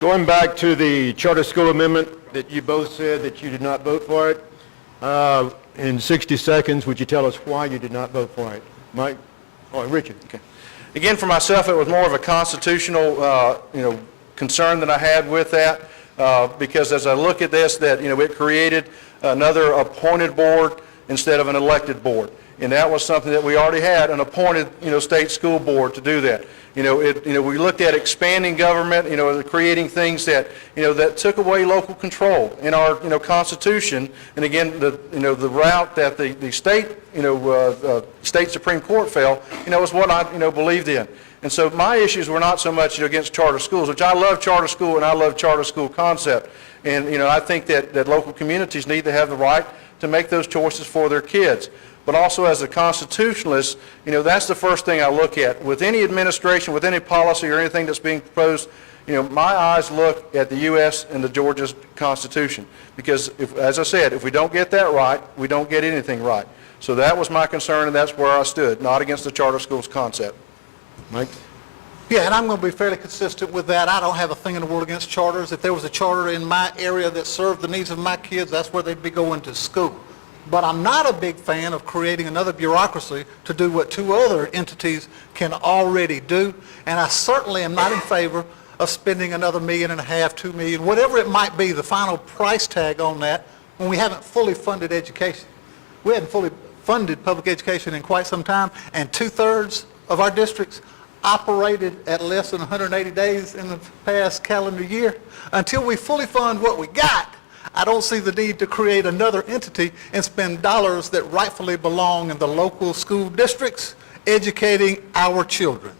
Going back to the charter school amendment that you both said that you did not vote for it, in 60 seconds, would you tell us why you did not vote for it? Mike? Or Richard? Okay. Again, for myself, it was more of a constitutional, concern that I had with that, because as I look at this, that, it created another appointed board instead of an elected board. And that was something that we already had, an appointed, state school board to do that. We looked at expanding government, creating things that, that took away local control in our, Constitution. And again, the route that the state, state Supreme Court fell, is what I, believed in. And so my issues were not so much against charter schools, which I love charter school and I love charter school concept. And, I think that local communities need to have the right to make those choices for their kids. But also as a constitutionalist, that's the first thing I look at. With any administration, with any policy or anything that's being proposed, my eyes look at the U.S. and the Georgia Constitution. Because, as I said, if we don't get that right, we don't get anything right. So that was my concern, and that's where I stood, not against the charter schools concept. Mike? Yeah, and I'm going to be fairly consistent with that. I don't have a thing in the world against charters. If there was a charter in my area that served the needs of my kids, that's where they'd be going to school. But I'm not a big fan of creating another bureaucracy to do what two other entities can already do. And I certainly am not in favor of spending another $1.5 million, $2 million, whatever it might be, the final price tag on that, when we haven't fully funded education. We haven't fully funded public education in quite some time, and 2/3 of our districts operated at less than 180 days in the past calendar year. Until we fully fund what we got, I don't see the need to create another entity and spend dollars that rightfully belong in the local school districts educating our children.